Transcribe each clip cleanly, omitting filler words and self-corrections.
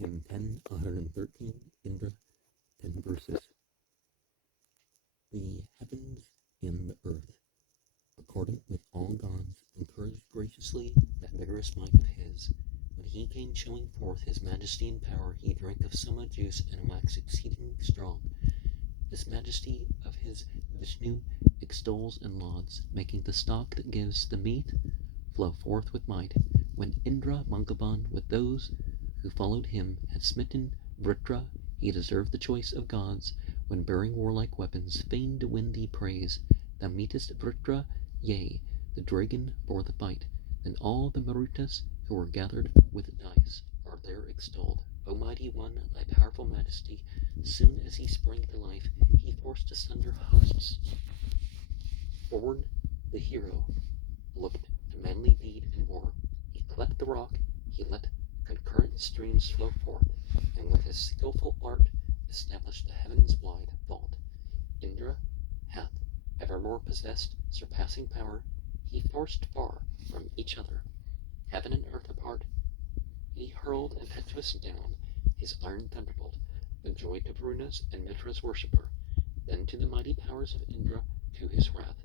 Hymn 10.113, Indra, 10 verses. The heavens and the earth, accordant with all gods, encouraged graciously that vigorous might of his. When he came showing forth his majesty and power, he drank of soma juice and waxed exceeding strong. This majesty of his Vishnu extols and lauds, making the stock that gives the meat flow forth with might. When Indra Mangaban with those who followed him had smitten Vritra, he deserved the choice of gods. When bearing warlike weapons, fain to win thee praise, thou meetest Vritra, yea, the dragon for the fight. Then all the Marutas who were gathered with dice are there extolled. O mighty one, thy powerful majesty, soon as he sprang to life, he forced asunder hosts. Forward the hero looked to manly deed and war. He cleft the rock, he let concurrent streams flow forth, and with his skillful art established the heaven's wide vault. Indra hath evermore possessed surpassing power. He forced far from each other heaven and earth apart. He hurled impetuous down his iron thunderbolt, the joy to Varuna's and Mitra's worshipper, then to the mighty powers of Indra, to his wrath.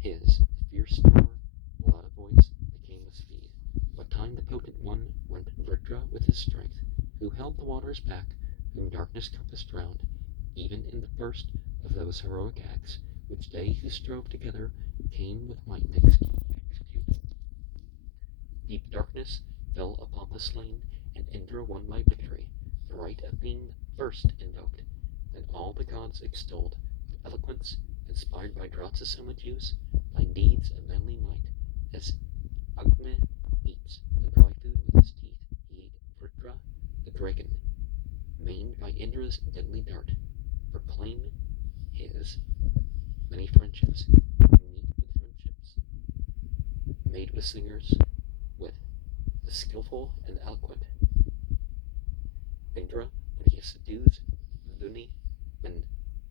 His fierce storm, loud of voice, became with speed. What time the potent one rent Vritra with his strength, who held the waters back, whom darkness compassed round, even in the first of those heroic acts, which they who strove together came with might to execute. Deep darkness fell upon the slain, and Indra won by victory, the right of being first invoked. Then all the gods extolled, with eloquence, inspired by draughts of soma juice, by deeds of manly might, as Agme eats the dry food with his teeth. He ate Vritra, the dragon, maned by Indra's deadly dart. Proclaim his many friendships, meet with friendships, made with singers, with the skillful and eloquent. Indra, when he subdues Luni and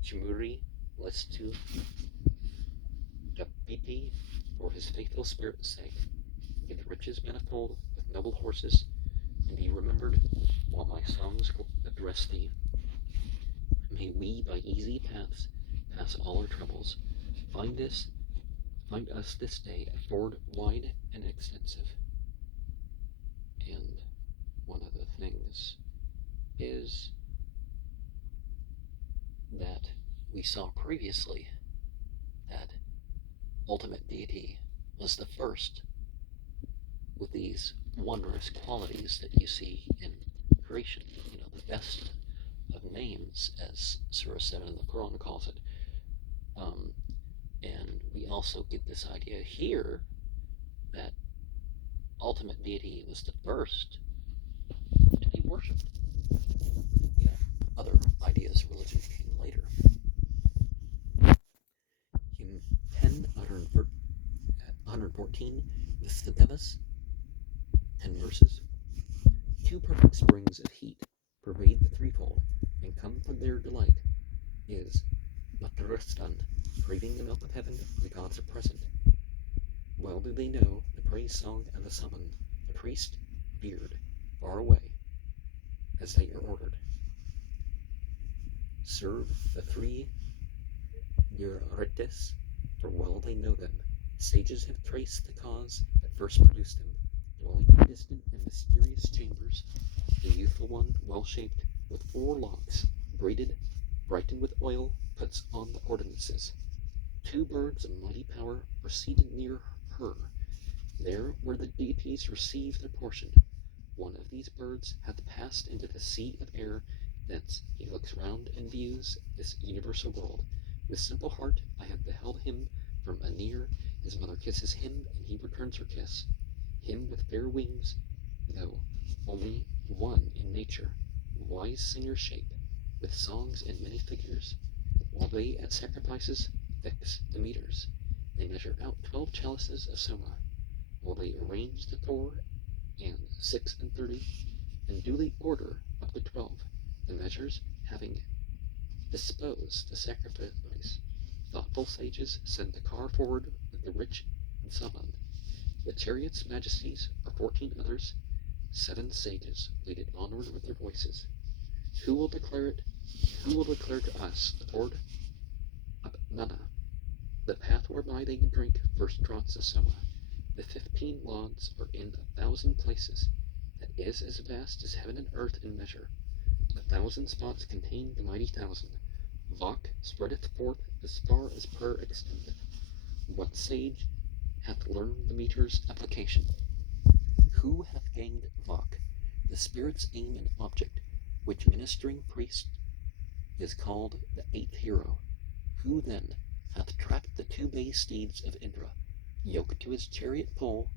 Chimuri, lets to Japiti for his faithful spirit's sake, give riches manifold with noble horses, to be remembered while my songs address thee. May we by easy paths pass all our troubles. Find us this day a ford wide and extensive. And one of the things is that we saw previously that ultimate deity was the first with these wondrous qualities that you see in creation, the best of names, as Surah 7 in the Quran calls it. And we also get this idea here that ultimate deity was the first to be worshipped. Other ideas, religion came later. Hymn 10.114, the Devas, 10 verses. 2 perfect springs of heat pervade the threefold, and come from their delight is Matrastan, craving the milk of heaven. The gods are present. Well do they know the praise song and the summon, the priest, beard, far away, as they are ordered. Serve the 3 Gurites, for well they know them. Sages have traced the cause that first produced them, dwelling in distant and mysterious chambers. The youthful one, well-shaped, with 4 locks, braided, brightened with oil, puts on the ordinances. 2 birds of mighty power are seated near her, there where the deities receive their portion. One of these birds hath passed into the sea of air. Thence he looks round and views this universal world. With simple heart I have beheld him from anear. His mother kisses him, and he returns her kiss. Him with fair wings, though only one in nature, wise singers shape, with songs and many figures, while they at sacrifices fix the meters. They measure out 12 chalices of soma, while they arrange the 4 and 36, and duly order up to 12. The measures having disposed the sacrifice, thoughtful sages send the car forward with the rich and summon. The chariot's majesties are 14 others, 7 sages lead it onward with their voices. Who will declare it? Who will declare to us the ford of Mana, the path whereby they drink first draughts of Soma? The 15 lawns are in 1,000 places, that is as vast as heaven and earth in measure. 1,000 spots contain the mighty 1,000. Vok spreadeth forth as far as prayer extendeth. What sage hath learned the meter's application? Who hath gained Vok, the spirit's aim and object, which ministering priest is called the 8th hero? Who then hath tracked the 2 bay steeds of Indra? Yoked to his chariot pole,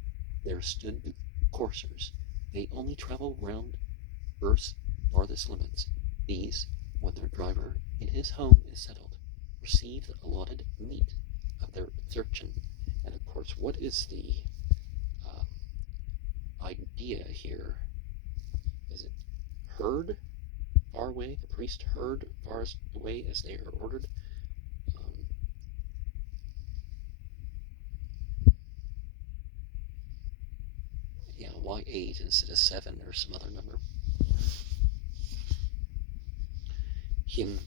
there stood the coursers. They only travel round earth's farthest limits. These, when their driver in his home is settled, receive the allotted meat of their exertion. And of course, what is the idea here? Is it heard far away? The priest heard far away as they are ordered. Why 8 instead of 7 or some other number? Hymn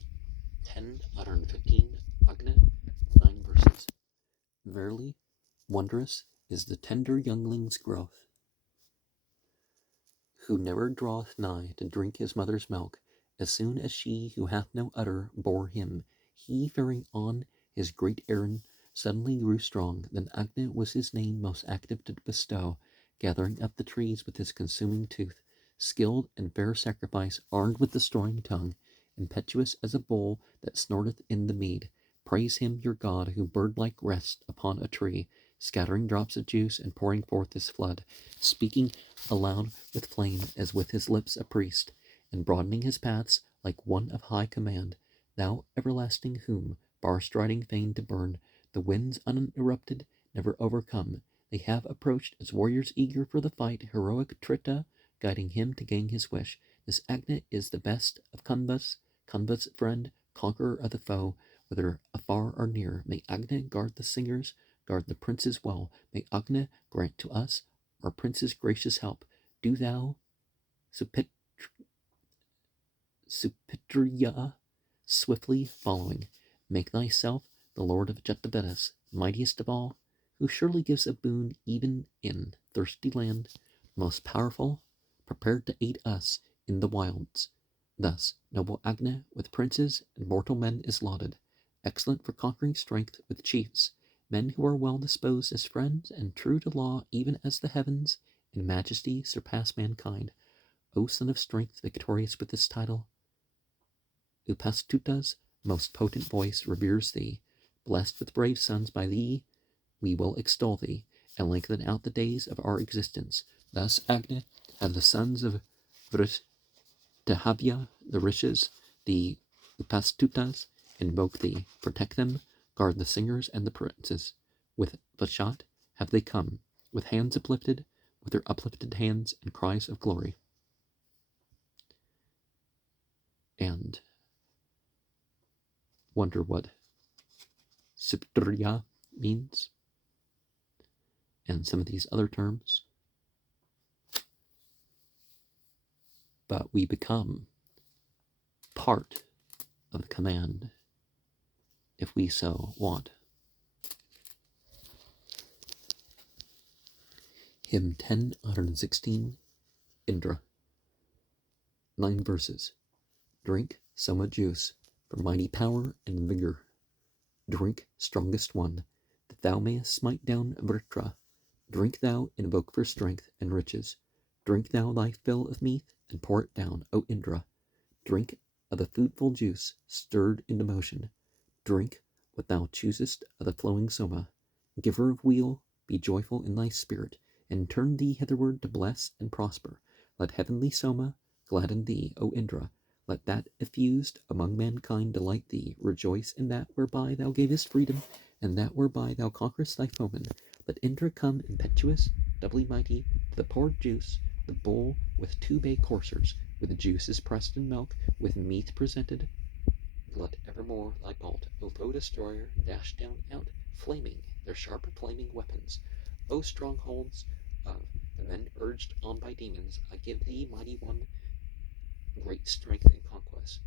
10.113, Agna, 9 verses. Verily, wondrous is the tender youngling's growth, who never draweth nigh to drink his mother's milk, as soon as she who hath no udder bore him. He faring on his great errand suddenly grew strong. Then Agni was his name most active to bestow, gathering up the trees with his consuming tooth, skilled in fair sacrifice, armed with the storing tongue, impetuous as a bull that snorteth in the mead. Praise him, your God, who bird-like rests upon a tree, scattering drops of juice and pouring forth his flood, speaking aloud with flame as with his lips a priest, and broadening his paths like one of high command. Thou everlasting whom, bar striding fain to burn, the winds uninterrupted never overcome. They have approached as warriors eager for the fight, heroic Trita guiding him to gain his wish. This Agni is the best of Kanva's friend, conqueror of the foe, whether afar or near. May Agni guard the singers, guard the princes well. May Agni grant to us, our prince's gracious help. Do thou, Supitriya, swiftly following, make thyself the lord of Jatavedas, mightiest of all, who surely gives a boon even in thirsty land, most powerful, prepared to aid us in the wilds. Thus, noble Agni with princes and mortal men is lauded, excellent for conquering strength with chiefs, men who are well disposed as friends and true to law, even as the heavens in majesty surpass mankind. O son of strength, victorious with this title, Upastuta's most potent voice reveres thee. Blessed with brave sons by thee, we will extol thee, and lengthen out the days of our existence. Thus Agni had the sons of Vritahavya, the Rishis, the Upastutas, invoke thee. Protect them, guard the singers and the princes. With Vashat have they come, with hands uplifted, with their uplifted hands and cries of glory. And wonder what Supitriya means, and some of these other terms. But we become part of the command if we so want. Hymn 10.116, Indra. 9 verses. Drink Soma juice for mighty power and vigor. Drink, strongest one, that thou mayest smite down Vritra. Drink thou, invoke for strength and riches. Drink thou thy fill of meat, and pour it down, O Indra. Drink of the foodful juice, stirred into motion. Drink what thou choosest of the flowing Soma. Giver of weal, be joyful in thy spirit, and turn thee hitherward to bless and prosper. Let heavenly Soma gladden thee, O Indra. Let that effused among mankind delight thee. Rejoice in that whereby thou gavest freedom, and that whereby thou conquerest thy foemen. Let Indra come impetuous, doubly mighty, to the poured juice, the bowl with 2 bay coursers, where the juice is pressed in milk, with meat presented. Let evermore thy bolt, O foe destroyer, dash down out, flaming, their sharp flaming weapons. O strongholds of The men urged on by demons, I give thee, mighty one, great strength and conquest.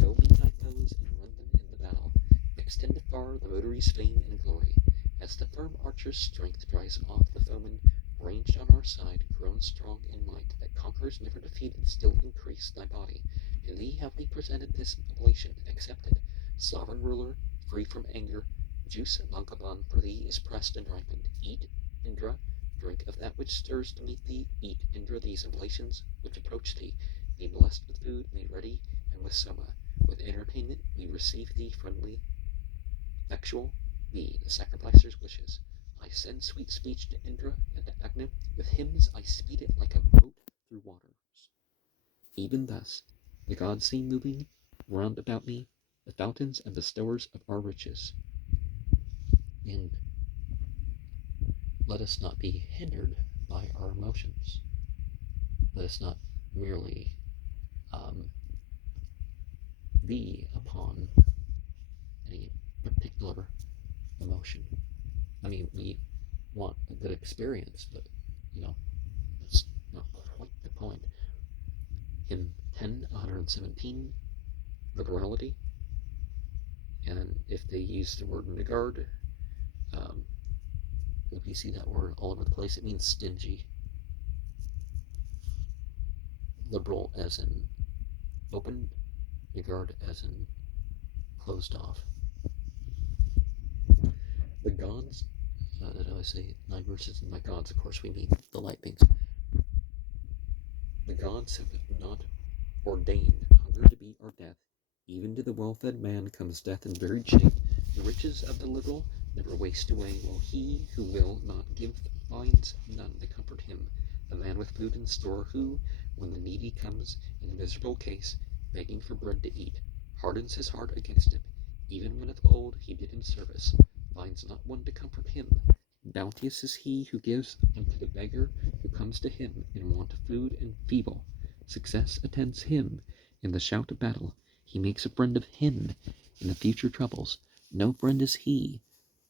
Go meet thy foes and run them in the battle. Extend afar the votary's fame and glory. As the firm archer's strength drives off the foeman, ranged on our side, grown strong in might, that conquers never defeated, still increase thy body. To thee have we presented this oblation, accepted. Sovereign ruler, free from anger, juice Lankaban for thee is pressed and ripened. Eat, Indra, drink of that which stirs to meet thee. Eat, Indra, these oblations which approach thee. Be blessed with food made ready and with soma. With entertainment we receive thee friendly, effectual, be the sacrificer's wishes. I send sweet speech to Indra and to Agni. With hymns I speed it like a boat through waters. Even thus the gods seem moving round about me, the fountains and bestowers of our riches. And let us not be hindered by our emotions. Let us not merely be upon any particular emotion. I mean, we want a good experience, but that's not quite the point. In 10.117, liberality, and if they use the word regard, if you see that word all over the place, it means stingy. Liberal as in open, regard as in closed off. The gods, did I say 9 verses? And by gods, of course, we mean the light beings. The gods have not ordained hunger to be our death. Even to the well-fed man comes death in varied shape. The riches of the liberal never waste away, while he who will not give finds none to comfort him. The man with food in store who, when the needy comes in a miserable case, begging for bread to eat, hardens his heart against him, even when of old he did him service, finds not one to comfort him. Bounteous is he who gives unto the beggar who comes to him in want of food and feeble. Success attends him in the shout of battle. He makes a friend of him in the future troubles. No friend is he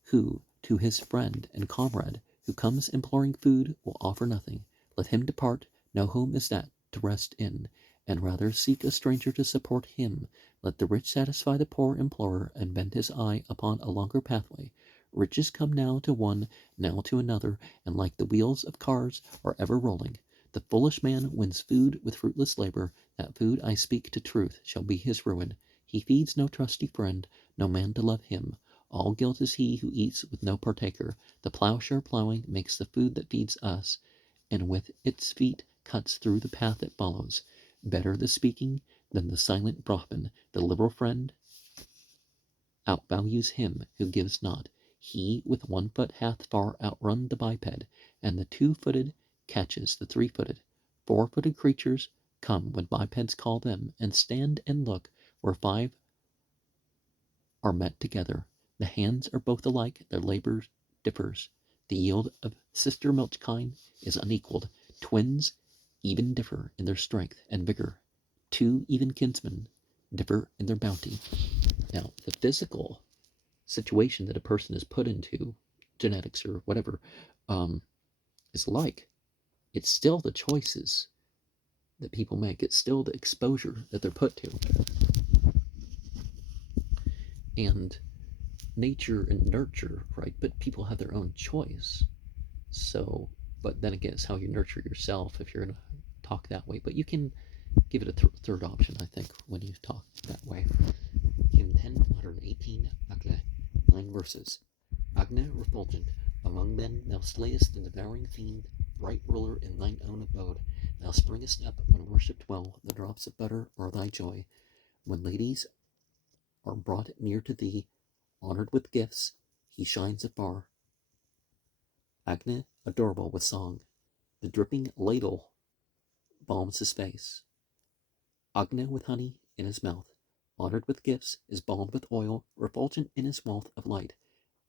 who to his friend and comrade who comes imploring food will offer nothing. Let him depart. No home is that to rest in, and rather seek a stranger to support him. Let the rich satisfy the poor implorer and bend his eye upon a longer pathway. Riches come now to one, now to another, and like the wheels of cars are ever rolling. The foolish man wins food with fruitless labor. That food, I speak to truth, shall be his ruin. He feeds no trusty friend, no man to love him. All guilt is he who eats with no partaker. The plowshare plowing makes the food that feeds us, and with its feet cuts through the path it follows. Better the speaking than the silent Brahmin. The liberal friend outvalues him who gives not. He with 1 foot hath far outrun the biped, and the 2-footed catches the 3-footed. 4-footed creatures come when bipeds call them, and stand and look where 5 are met together. The hands are both alike, their labor differs. The yield of sister milch kine is unequaled. Twins even differ in their strength and vigor. 2 even kinsmen differ in their bounty. Now, the physical situation that a person is put into, genetics or whatever, is like, it's still the choices that people make. It's still the exposure that they're put to. And nature and nurture, right? But people have their own choice. So, but then again, it's how you nurture yourself if you're going to talk that way. But you can give it a third option, I think, when you talk that way. In 10.118, Agne, 9 verses. Agne refulgent, among men thou slayest the devouring fiend, bright ruler in thine own abode. Thou springest up when worshipped well, the drops of butter are thy joy. When ladies are brought near to thee, honored with gifts, he shines afar. Agne, adorable with song, the dripping ladle balms his face. Agne with honey in his mouth, honored with gifts, is balmed with oil, refulgent in his wealth of light.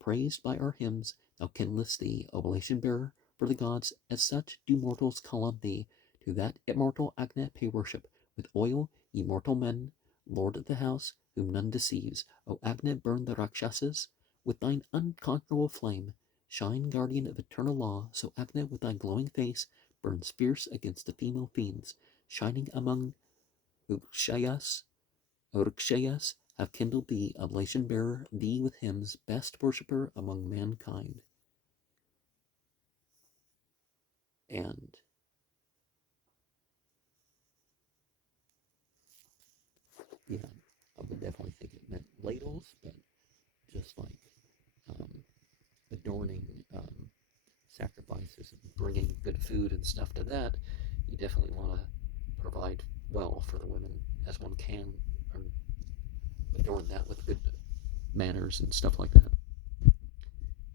Praised by our hymns, thou kindlest thee, oblation bearer, for the gods, as such do mortals call on thee. To that immortal Agne pay worship, with oil, ye mortal men, lord of the house, whom none deceives. O Agne, burn the Rakshasas with thine unconquerable flame. Shine, guardian of eternal law, so Agne with thy glowing face, burns fierce against the female fiends, shining among Urkshayas have kindled thee, oblation bearer, thee with hymns, best worshipper among mankind. And yeah, I would definitely think it meant ladles, but just like adorning sacrifices and bringing good food and stuff to that, you definitely want to provide well for the women as one can, or adorn that with good manners and stuff like that.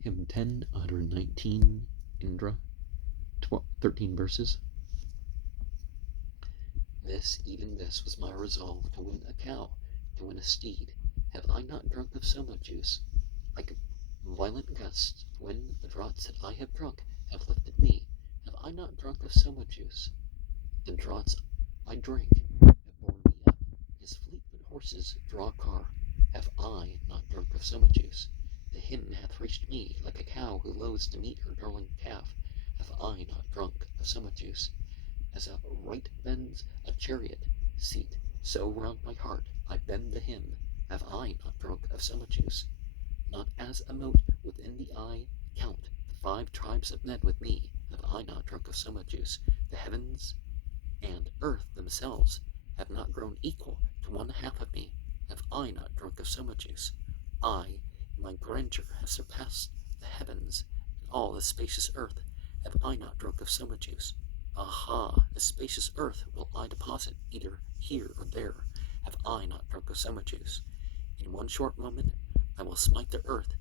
Hymn 10, 119, Indra, 13 verses. Even this was my resolve, to win a cow, to win a steed. Have I not drunk of soma juice? Like violent gusts, when the draughts that I have drunk have lifted me, have I not drunk of soma juice? The draughts I drink have borne me up, as fleet-foot horses draw a car. Have I not drunk of soma juice? The hen hath reached me, like a cow who loathes to meet her darling calf. Have I not drunk of soma juice? As a right bends a chariot seat, so round my heart I bend the hymn. Have I not drunk of soma juice? Not as a mote within the eye count the 5 tribes of men with me. Have I not drunk of soma juice? The heavens and earth themselves have not grown equal to 1/2 of me. Have I not drunk of soma juice? I, in my grandeur, have surpassed the heavens and all the spacious earth. Have I not drunk of soma juice? Aha, the spacious earth will I deposit, either here or there. Have I not drunk of soma juice? In one short moment I will smite the earth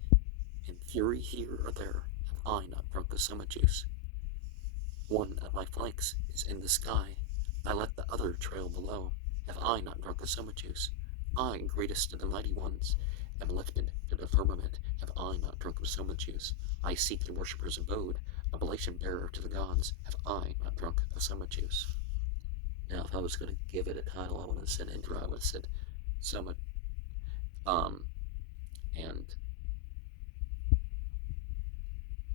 in fury here or there. Have I not drunk of soma juice? One of my flanks is in the sky, I let the other trail below. Have I not drunk of soma juice? I, greatest of the mighty ones, am lifted to the firmament. Have I not drunk of soma juice? I seek the worshipper's abode, oblation bearer to the gods. Have I not drunk of soma juice? Now, if I was going to give it a title, I would have said Indra. I would have said Soma. And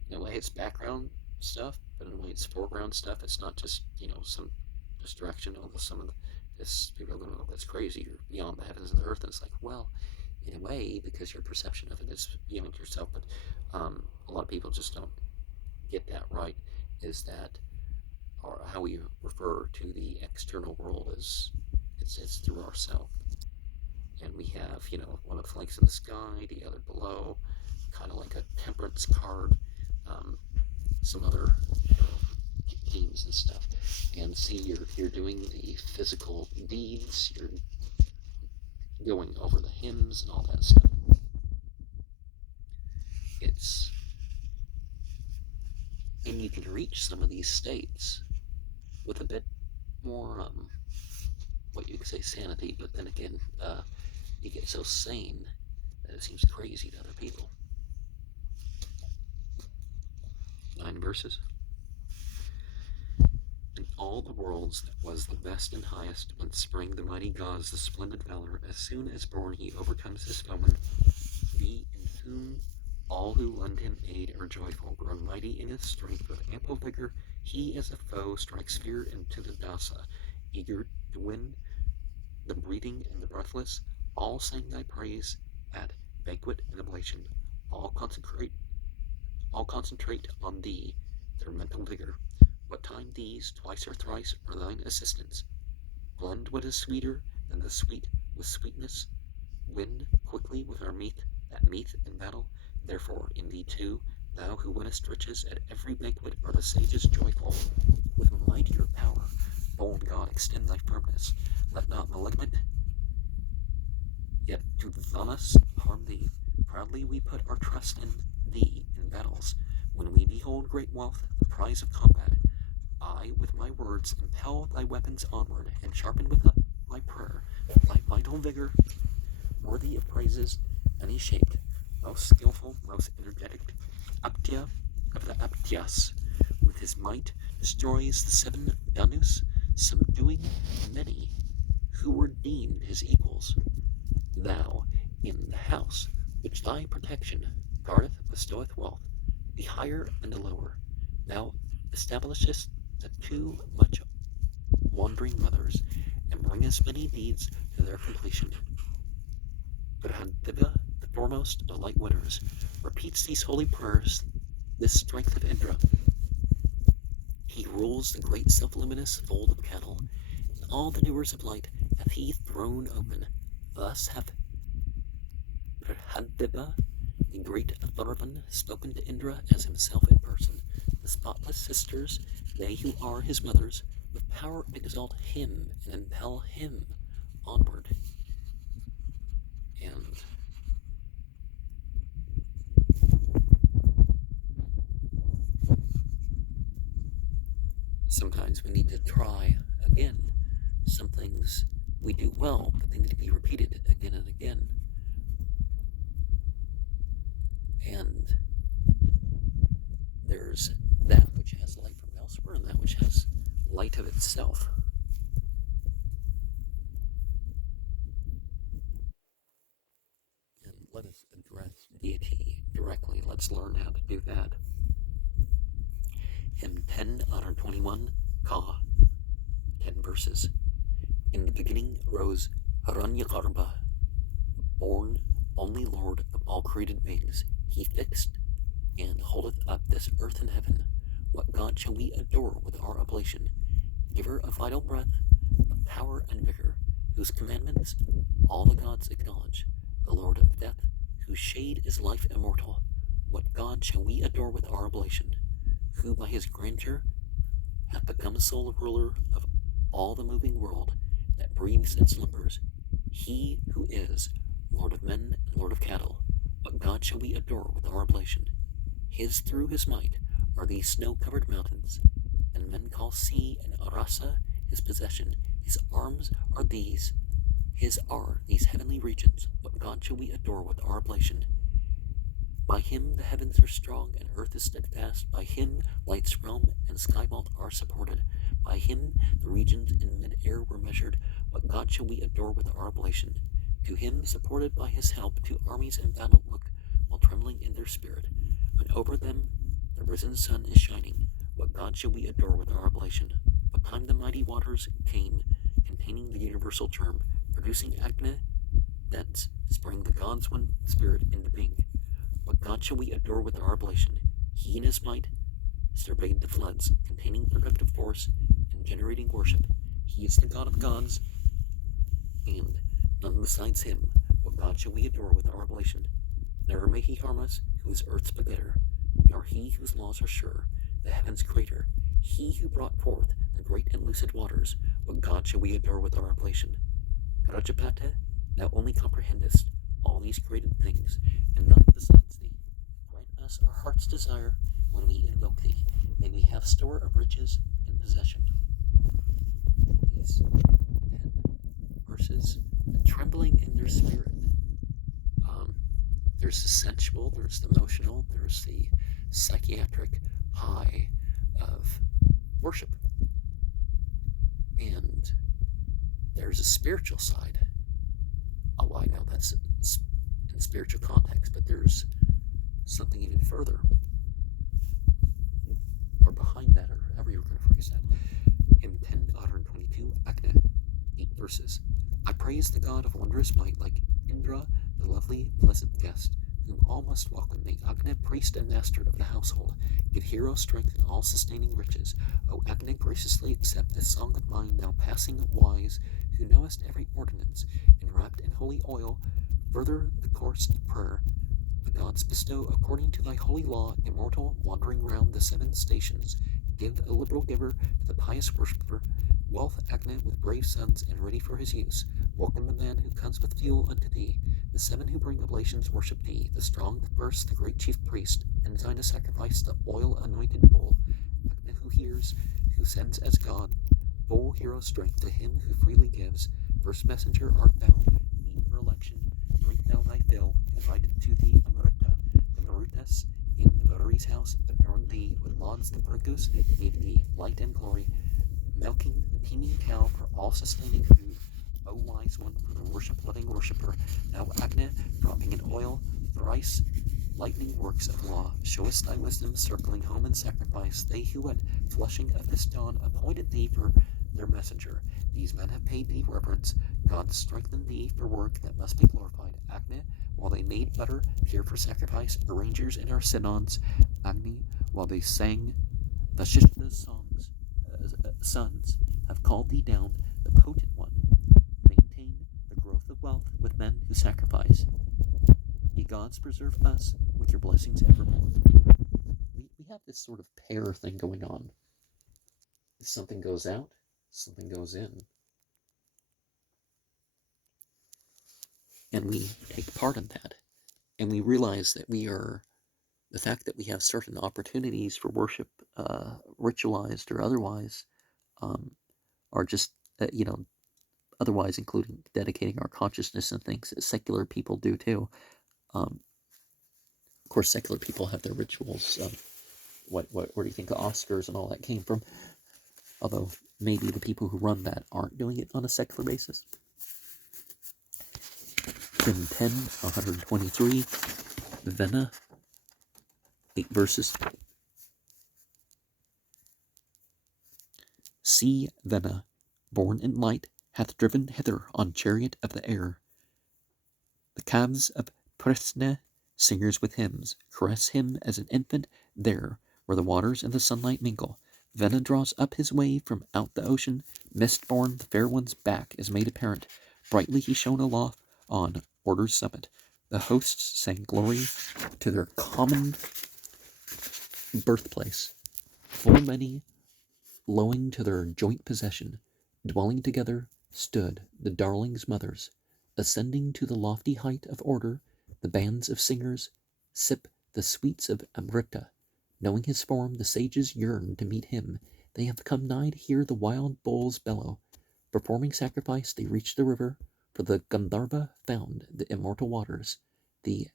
in a way, it's background stuff, but in a way, it's foreground stuff. It's not just some distraction. Although some of this people are going, "Oh, that's crazy. You're beyond the heavens and the earth." And it's like, well, in a way, because your perception of it is beyond yourself. But a lot of people just don't get that right. Is that, or how we refer to the external world as it's through ourself. And we have, one of the flanks in the sky, the other below, kind of like a temperance card, some other themes and stuff. And see, you're doing the physical deeds, you're going over the hymns and all that stuff. And you can reach some of these states with a bit more, what you could say sanity, but then again, you get so sane that it seems crazy to other people. 9 verses. In all the worlds that was the best and highest, when sprang the mighty gods, the splendid valor, as soon as born he overcomes his foeman, he in whom all who lend him aid are joyful, grown mighty in his strength, with ample vigor, he as a foe strikes fear into the dasa, eager to win the breathing and the breathless. All sang thy praise at banquet and oblation. All concentrate on thee, their mental vigor. What time these, twice or thrice, are thine assistants. Blend what is sweeter than the sweet with sweetness. Win quickly with our meat, that meat in battle. Therefore, in thee too, thou who winnest riches at every banquet, are the sages joyful. With mightier power, bold God, extend thy firmness. Let not malignant yet to Thanos harm thee. Proudly we put our trust in thee in battles. When we behold great wealth, the prize of combat, I with my words impel thy weapons onward, and sharpen with thy prayer thy vital vigor, worthy of praises, any shaped, most skillful, most energetic, Aptya of the Aptyas, with his might destroys the 7 Danus, subduing many who were deemed his equals. Thou, in the house which thy protection guardeth, bestoweth wealth, the higher and the lower. Thou establishest the too much wandering mothers, and bring as many deeds to their completion. Berriedale, the foremost of light winners, repeats these holy prayers, this strength of Indra. He rules the great self-luminous fold of cattle, and all the doers of light hath he thrown open. Thus hath Berriedale, the great Thorvan, spoken to Indra as himself in person. The spotless sisters, they who are his mothers, with power exalt him and impel him onward. And sometimes we need to try again. Some things we do well, but they need to be repeated again and again. And there's that which has light from elsewhere and that which has light of itself. And let us address deity directly. Let's learn how to do that. Hymn 10.113 Ka, 10 verses. In the beginning rose Hiranyagarbha, born only Lord of all created beings. He fixed and holdeth up this earth and heaven. What God shall we adore with our oblation? Giver of vital breath, of power and vigor, whose commandments all the gods acknowledge. The Lord of death, whose shade is life immortal. What God shall we adore with our oblation? Who by his grandeur hath become sole ruler of all the moving world that breathes and slumbers. He who is Lord of men and Lord of cattle. What God shall we adore with our oblation? His through his might are these snow-covered mountains, and men call sea and Arasa his possession. His arms are these, his are these heavenly regions. What God shall we adore with our oblation? By him the heavens are strong and earth is steadfast. By him light's realm and sky vault are supported. By him the regions in mid-air were measured. What God shall we adore with our oblation? To him, supported by his help, to armies in battle look, while trembling in their spirit. When over them the risen sun is shining, what God shall we adore with our oblation? What time the mighty waters came, containing the universal germ, producing Agni, thence sprang the God's one spirit into being. What God shall we adore with our oblation? He in his might surveyed the floods, containing productive force and generating worship. He is the God of gods, and none besides him. What God shall we adore with our oblation? Never may he harm us, who is earth's begetter, nor he whose laws are sure, the heaven's creator. He who brought forth the great and lucid waters. What God shall we adore with our oblation? Rajapata, thou only comprehendest all these created things, and none besides thee. Grant us our heart's desire when we invoke thee. May we have store of riches and possession. These 10 verses, trembling in their spirit. There's the sensual, there's the emotional, there's the psychiatric high of worship. And there's a spiritual side. Oh, I know that's in spiritual context, but there's something even further, or behind that, or however you're going to phrase that. In 10.122, Agni, 8 verses. I praise the God of wondrous might, like Indra, the lovely, pleasant guest, whom all must welcome. May Agni, priest and master of the household, give hero strength and all-sustaining riches. O Agni, graciously accept this song of mine, thou passing wise, who knowest every ordinance, enwrapped in holy oil. Further the course of prayer the gods bestow according to thy holy law, immortal, wandering round the 7 stations. Give a liberal giver to the pious worshipper, wealth Agni with brave sons and ready for his use. Welcome the man who comes with fuel unto thee. The 7 who bring oblations worship thee. The strong, the first, the great chief priest, and thine a sacrifice, the oil-anointed bull. Agni who hears, who sends as God, full hero strength to him who freely gives. First messenger art thou, meet for election. Drink thou thy fill, invited to thee Amrita. The Marutas in Gauri's house adorned thee with lawns. The Purgus gave thee light and glory, milking the teeming cow for all-sustaining food. O wise one, for the worship-loving worshipper, thou Agni, dropping in oil, thrice lightning works of law, showest thy wisdom, circling home and sacrifice. They who at flushing of this dawn, appointed thee for their messenger. These men have paid thee reverence. God strengthened thee for work that must be glorified. Agni, while they made butter pure for sacrifice, arrangers in our synons, Agni, while they sang Vashishta's sons, have called thee down, the potent one. Maintain the growth of wealth with men who sacrifice. Ye gods, preserve us with your blessings evermore. We have this sort of pair thing going on. If something goes out, something goes in. And we take part in that. And we realize that the fact that we have certain opportunities for worship, ritualized or otherwise, are just, otherwise including dedicating our consciousness and things that secular people do too. Of course, secular people have their rituals. Where do you think the Oscars and all that came from? Although maybe the people who run that aren't doing it on a secular basis. Hymn 10.123, Vena, 8 verses. See Vena, born in light, hath driven hither on chariot of the air. The calves of Presne, singers with hymns, caress him as an infant there, where the waters and the sunlight mingle. Vena draws up his way from out the ocean. Mist-born, the fair one's back is made apparent. Brightly he shone aloft on Order's summit. The hosts sang glory to their common birthplace. Full many, lowing to their joint possession, dwelling together, stood the darlings' mothers. Ascending to the lofty height of order, the bands of singers sip the sweets of Amrita. Knowing his form, the sages yearn to meet him. They have come nigh to hear the wild bulls bellow. Performing sacrifice, they reach the river, for the Gandharva found the immortal waters. The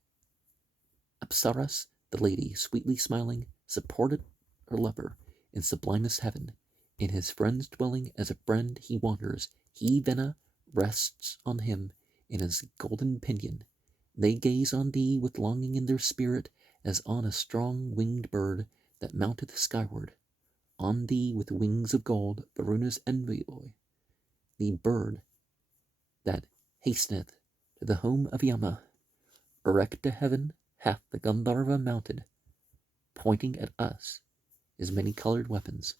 Apsaras, the lady, sweetly smiling, supported her lover in sublimest heaven. In his friend's dwelling as a friend he wanders. He, Vena, rests on him in his golden pinion. They gaze on thee with longing in their spirit, as on a strong winged bird that mounteth skyward. On thee with wings of gold, Varuna's envoy, the bird that hasteneth to the home of Yama. Erect to heaven hath the Gandharva mounted, pointing at us his many-colored weapons,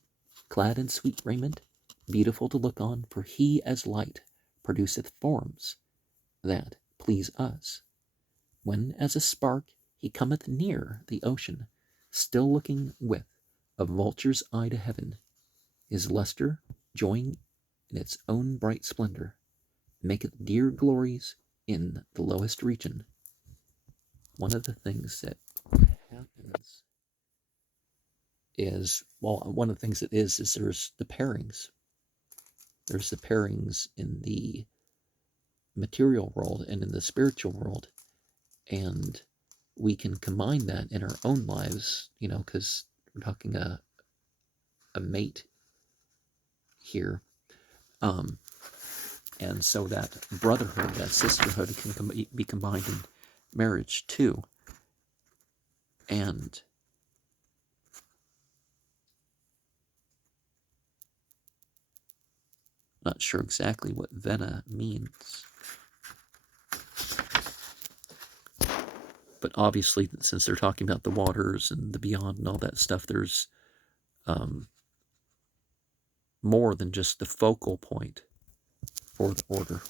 clad in sweet raiment, beautiful to look on, for he as light produceth forms that please us. When as a spark he cometh near the ocean, still looking with a vulture's eye to heaven, his lustre, joying in its own bright splendor, maketh dear glories in the lowest region. One of the things that happens is, one of the things that is there's the pairings. There's the pairings in the material world and in the spiritual world, and we can combine that in our own lives, because we're talking a mate here, and so that brotherhood, that sisterhood can be combined in marriage too. And not sure exactly what Vena means, but obviously, since they're talking about the waters and the beyond and all that stuff, there's more than just the focal point for the order.